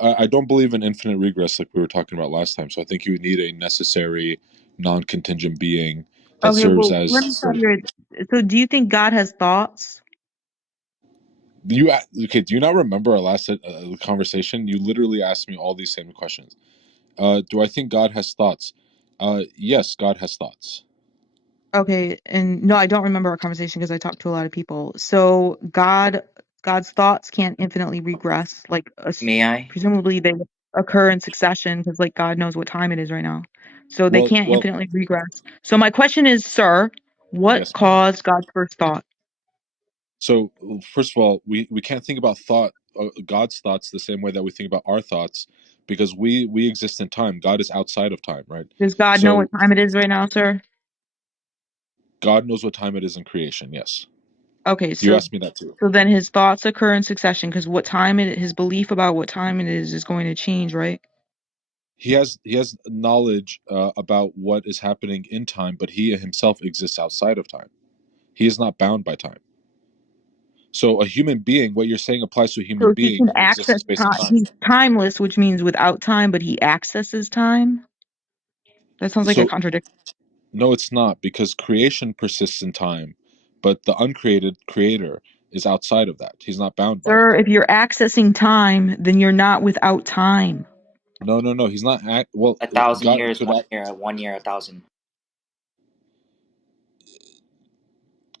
I don't believe in infinite regress like we were talking about last time. So I think you would need a necessary non-contingent being that Okay, serves well, let as me stop sort of you right. So do you think God has thoughts? you. Okay, do you not remember our last conversation? You literally asked me all these same questions. Do I think God has thoughts? Yes, God has thoughts. Okay, and no, I don't remember our conversation because I talked to a lot of people. So God's thoughts can't infinitely regress. Like May I? presumably they occur in succession because like God knows what time it is right now. So they can't Well, infinitely regress. So my question is, sir, what yes, ma'am. caused God's first thought? So first of all, we can't think about God's thoughts the same way that we think about our thoughts, because we exist in time. God is outside of time, right? Does God know what So time it is right now, sir? God knows what time it is in creation. Yes, Okay, you so asked me that too. so then his thoughts occur in succession because what time his belief about what time it is going to change, right? He has knowledge about what is happening in time, but he himself exists outside of time. He is not bound by time. So a human being, what you're saying applies to a human So he being can who exists in access space and time. time. He's timeless, which means without time, but he accesses time. That sounds like a So contradiction. no, it's not, because creation persists in time, but the uncreated creator is outside of that. He's not bound by it. Sir, if you're accessing time, then you're not without time. No, no, no. He's not well. 1,000 God years, could 1 year, 1 year, 1,000.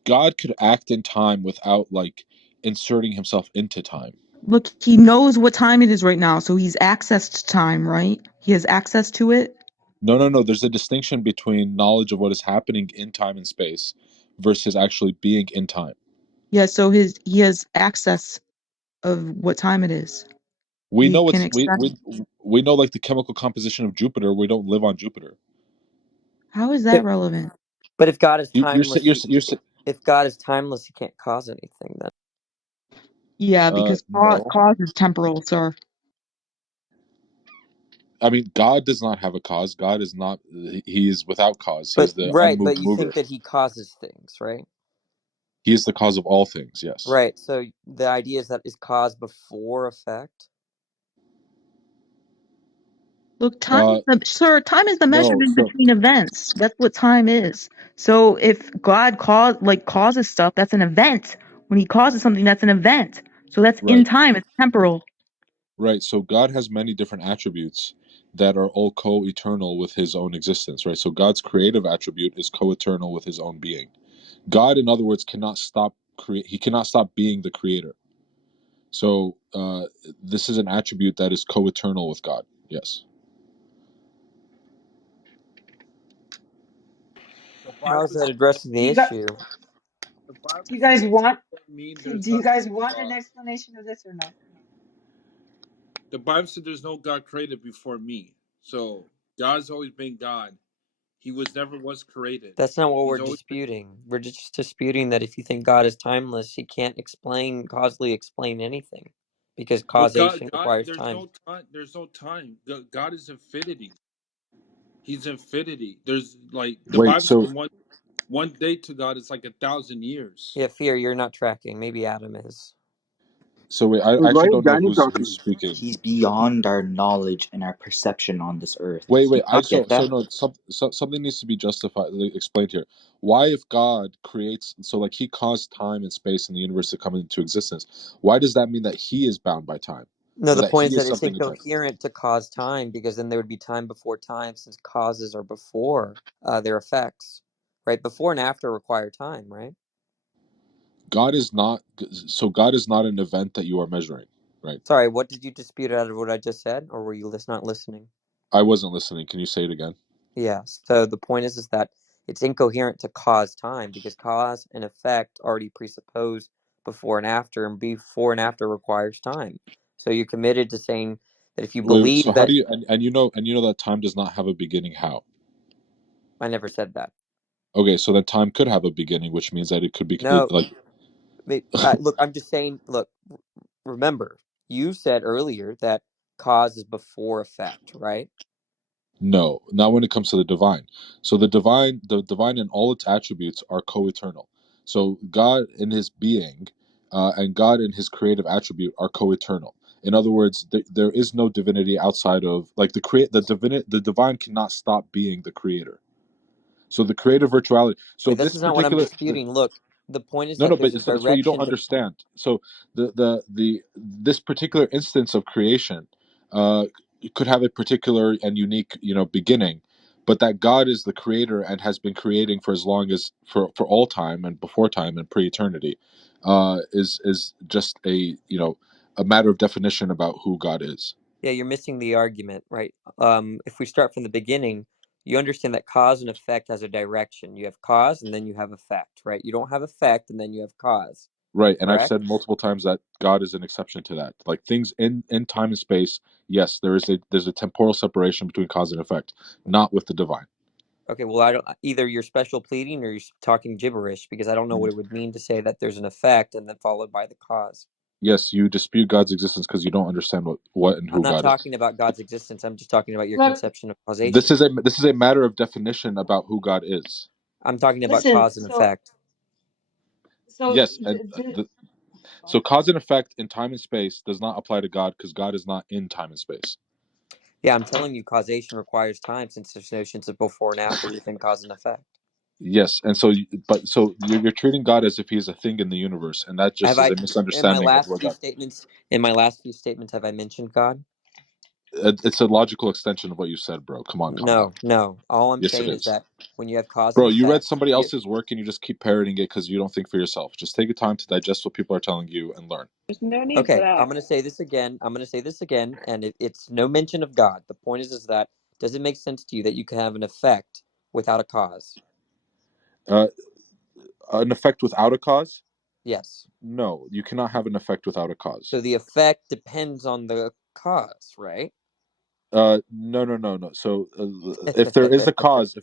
God could act in time without like inserting himself into time. Look, he knows what time it is right now, so he's accessed time, right? He has access to it. No, no, no. There's a distinction between knowledge of what is happening in time and space versus actually being in time. Yeah, so he has access of what time it is. We He know can what's expect. we know like the chemical composition of Jupiter. We don't live on Jupiter. How is that But relevant? but if God is You're timeless, you're if God is timeless, he can't cause anything then. Yeah, because no. cause is temporal, sir. I mean, God does not have a cause. God is not. He is without cause. He But is the right, but unmoved you mover. think that he causes things, right? He is the cause of all things. Yes. Right. So the idea is that is cause before effect. Look, time Uh, is sir, time is the no. measurement So between events. That's what time is. So if God causes stuff, that's an event. When he causes something, that's an event. So that's in right, time, it's temporal. right. So God has many different attributes that are all co-eternal with His own existence. Right. So God's creative attribute is co-eternal with His own being. God, in other words, cannot stop create. He cannot stop being the creator. So this is an attribute that is co-eternal with God. Yes. The How Bible is that says addressing the You got, issue? the Bible do you says guys want before me there's do you nothing guys want an God. explanation of this or no? The Bible said there's no God created before me. So God's always been God. He never was created. That's not what we're He's always been. disputing. We're just disputing that if you think God is timeless, he can't causally explain anything because But God, causation requires there's time. no time. There's no time. God is infinity. He's infinity. There's like the Wait. Bible says So one day to God is like 1,000 years. Yeah, Fear, you're not tracking. Maybe Adam is. wait. I Wait, why actually is don't know Danny who's talking? speaking. He's beyond our knowledge and our perception on this earth. Do Wait. you not get So that? no. Something needs to be justified, like, explained here. Why, if God creates, so like He caused time and space in the universe to come into existence, why does that mean that He is bound by time, No, or the that point He is is that it's something in time? incoherent to cause time because then there would be time before time since causes are before their effects, right? Before and after require time, right? God is not. So God is not an event that you are measuring, right? Sorry, what did you dispute out of what I just said, or were you not listening? I wasn't listening. Can you say it again? Yeah. So the point is that it's incoherent to cause time because cause and effect already presuppose before and before and after requires time. So you're committed to saying that if you So believe how that do you and you know that time does not have a beginning? How? I never said that. Okay, so then time could have a beginning, which means that it could be No, like look, I'm just saying. Look, remember, you said earlier that cause is before effect, right? no, not when it comes to the divine. So the divine and all its attributes are co-eternal. So God in His being, and God in His creative attribute are co-eternal. In other words, there is no divinity outside of like the divine cannot stop being the creator. So the creative virtuality. So Wait, this this is not what I'm particular disputing. Look, the point is no, that no, there's but a it's what you don't direction to. understand. So this particular instance of creation uh, could have a particular and unique, beginning, but that God is the creator and has been creating for as long as for all time and before time and pre-eternity, is just a matter of definition about who God is. Yeah, you're missing the argument, right? If we start from the beginning, you understand that cause and effect has a direction. You have cause and then you have effect, right? You don't have effect and then you have cause, Right, and I've correct? said multiple times that God is an exception to that. Like things in time and space, yes, there's a temporal separation between cause and effect, not with the divine. Okay, well, I don't either you're special pleading or you're talking gibberish because I don't know what it would mean to say that there's an effect and then followed by the cause. Yes, you dispute God's existence because you don't understand what and I'm who not God is. talking about God's existence. I'm just talking about your Let conception of This causation. is a matter of definition about who God is. I'm talking about listen. cause and effect. Yes, and so cause and effect in time and space does not apply to God because God is not in time and space. Yeah, I'm telling you causation requires time since there's notions of before and after within cause and effect. Yes, and so you're treating God as if He's a thing in the universe, and that just Have is I a in my misunderstanding of last what few God. statements have I mentioned God? It's a logical extension of what you said, bro. Come on, calm down. No, no. All I'm Yes, it saying is is. that when you have cause and Bro, you read effect, somebody you else's work and you just keep parroting it because you don't think for yourself. Just take the time to digest what people are telling you and learn. There's no need for okay, I'm that. gonna say this again. I'm gonna say this again, and it's no mention of God. The point is that does it make sense to you that you can have an effect without a cause? Uh, an effect without a cause? Yes. No, you cannot have an effect without a cause. So the effect depends on the cause, right? No, no, no, no. So if there is a cause,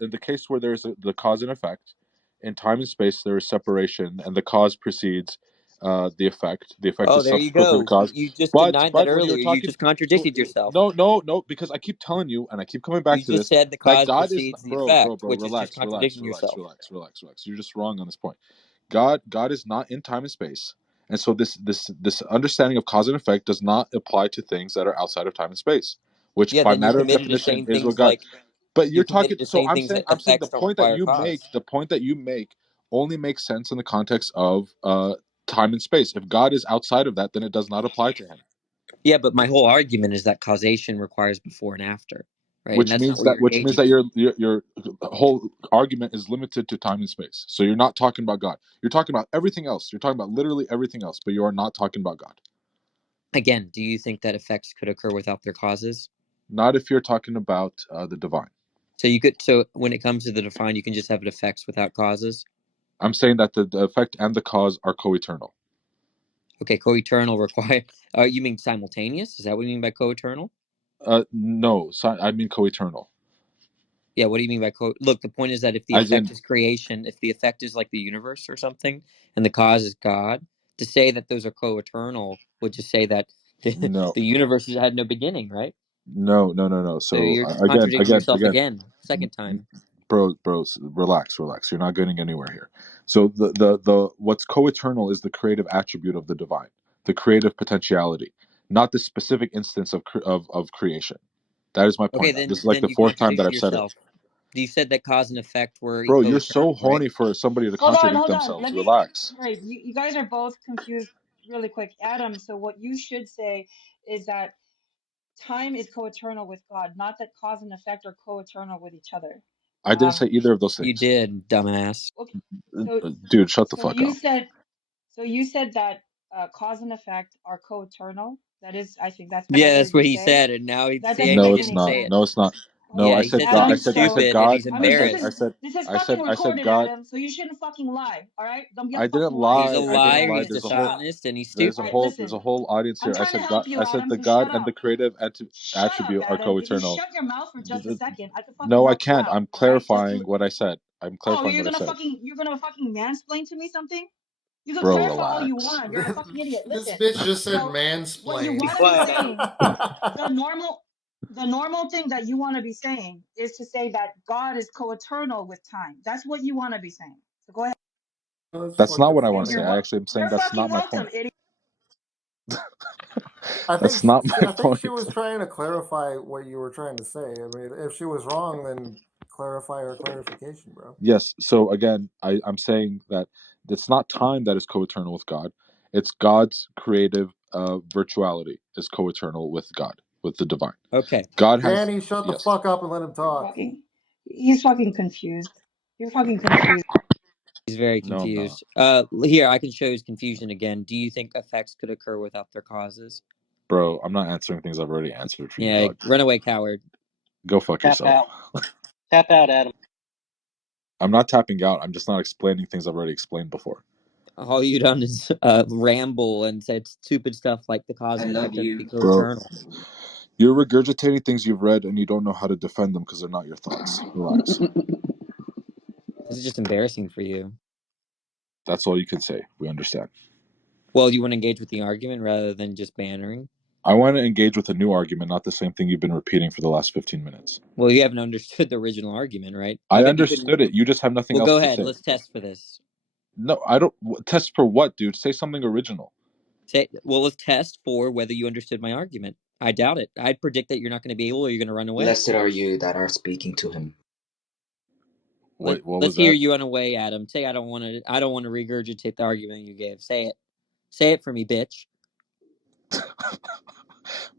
in the case where there's the cause and effect, in time and space there is separation, and the cause precedes the effect. The effect Oh, is there you subsequent to the go. cause. You just But denied that when you were earlier. You talking, just contradicted yourself. no, no, no, because I keep telling you, and I keep coming You back to just this, said the that cause God is precedes the bro, effect, which is just relax, relax, contradicting relax, yourself. relax, relax, relax. You're just wrong on this point. God is not in time and space. And so this understanding of cause and effect does not apply to things that are outside of time and space, which Yeah, by then you're matter of committed to definition saying is what things God. like But you're you're talking. committed to So saying I'm things saying that I'm saying effects don't require cause. the point that you make only makes sense in the context of time and space. If God is outside of that, then it does not apply to him. Yeah, but my whole argument is that causation requires before and after, right? And Which that's not means what that you're which means engaging that in. your whole argument is limited to time and space. So you're not talking about God. You're talking about everything else. You're talking about literally everything else, but you are not talking about God. Again, do you think that effects could occur without their causes? Not if you're talking about the divine. So when it comes to the divine, you can just have effects without causes. I'm saying that the effect and the cause are co-eternal. Okay, co-eternal require. You mean simultaneous? Is that what you mean by co-eternal? No, I mean co-eternal. Yeah, what do you mean by Look, the point is that if the As effect in, is creation, if the effect is like the universe or something, and the cause is God, to say that those are co-eternal would just say that no, the universe had no beginning, right? no, no, no, no. So So you're again, contradicting again, yourself again, again, second time. bro, relax, relax. You're not getting anywhere here. So the what's co-eternal is the creative attribute of the divine, the creative potentiality, not the specific instance of creation. That is my Okay, point. This is like then the you fourth time that contradicted I've said it. yourself. You said that cause and effect were Bro, you're so co-eternal, right? horny for somebody to hold on, contradict hold on. themselves. Let me. Relax. All right, you guys are both confused really quick. Adam, so what you should say is that time is co-eternal with God, not that cause and effect are co-eternal with each other. I didn't say either of those You things. did, dumbass. Okay, so Dude, shut the so fuck you up. said so you said that cause and effect are co-eternal. That is, I think that's what I Yeah, heard that's you what he say. said, and now he's That saying doesn't he No, make it's any didn't not. say it. sense. No, it's not. No, Yeah, I he said said God. I something Adam, said I so said stupid, and God. he's I mean, embarrassed. this is I said fucking I said recorded, God. Adam. So you shouldn't fucking lie. All right, don't be a I didn't fucking liar. He's a lie. I You're didn't liar. very lie. He's There's a whole dishonest, and he's there's a All stupid. right, whole there's listen. a whole audience I'm here. I trying to said God. help you, I said Adam. the So shut God and up. the creative Shut up, attribute are Adam. If you co-eternal. shut your mouth for just a second, I could fucking No, I help you can't. out. I'm All right, clarifying what I said. I'm oh, clarifying what I said. you're gonna fucking mansplain to me something? You can Bro, clarify all you relax. want. You're a fucking idiot. This Listen. bitch just said So what you Be mansplain. want to be quiet, Adam. saying, the normal the normal thing that you want to be saying is to say that God is co-eternal with time. That's what you want to be saying. So go ahead. Oh, that's That's not fucking what I want And to say. you're funny. I actually am saying you're that's fucking not my welcome, point. idiot. That's not my I think point. she was trying to clarify what you were trying to say. I mean, if she was wrong, then clarify her clarification, bro. Yes. So again, I'm saying that it's not time that is co-eternal with God. It's God's creative virtuality is co-eternal with God, with the divine. Okay. God has Danny, shut the yes. fuck up and let him You're talk. fucking. He's fucking confused. You're fucking confused. He's very No, I'm not. confused. Here, I can show his confusion again. Do you think effects could occur without their causes? Bro, I'm not answering things I've already answered for you, Yeah, dog. runaway coward. Go fuck Tap yourself. out. Tap out, Adam. I'm not tapping out. I'm just not explaining things I've already explained before. All you done is ramble and said stupid stuff like the cause I and love effect have to you. be Bro, co-eternal. you're regurgitating things you've read and you don't know how to defend them because they're not your thoughts. Relax. This is just embarrassing for you. That's all you can say. We understand. Well, you want to engage with the argument rather than just bantering? I want to engage with a new argument, not the same thing you've been repeating for the last 15 minutes. Well, you haven't understood the original argument, right? I Maybe you couldn't. understood it. You just have nothing Well, else go to ahead. say. Let's test for this. No, I don't. Test for what, dude? Say something original. Let's test for whether you understood my argument. I doubt it. I'd predict that you're not going to be able, or you're going to run away. Blessed are you that are speaking to him. Wait, what Let's was hear that? you run away, Adam. Say I don't want to. I don't want to regurgitate the argument you gave. Say it. Say it for me, bitch.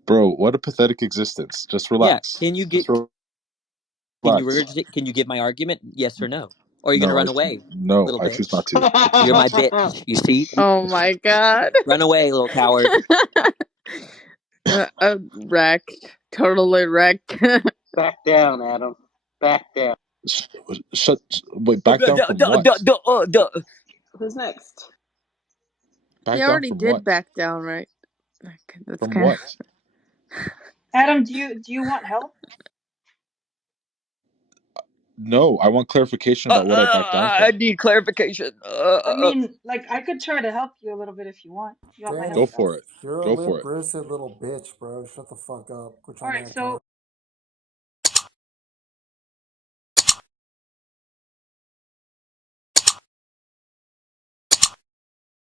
Bro, what a pathetic existence. Just Yeah. relax. Can you Just get? Can you relax. regurgitate? Can you give my argument? Yes or no? Or are you going to No, run away, no, little I choose bitch? not to. I choose You're not my to. bitch. You see? Oh my god. Run away, little coward. Wrecked. Totally wrecked. Back down, Adam. Back down. Shut. Wait, back down from what? Who's next? He Back down already from did what? back down, right? Okay, that's From kind what? of. Adam, do you want help? No, I want clarification about what I backed down I from. need clarification. I mean, like, I could try to help you a little bit if you want. You want my Danny, Go help, though? for it. you're a Go for limp it. wristed little bitch, bro. Shut the fuck up. Quit All trying to right. act So hard.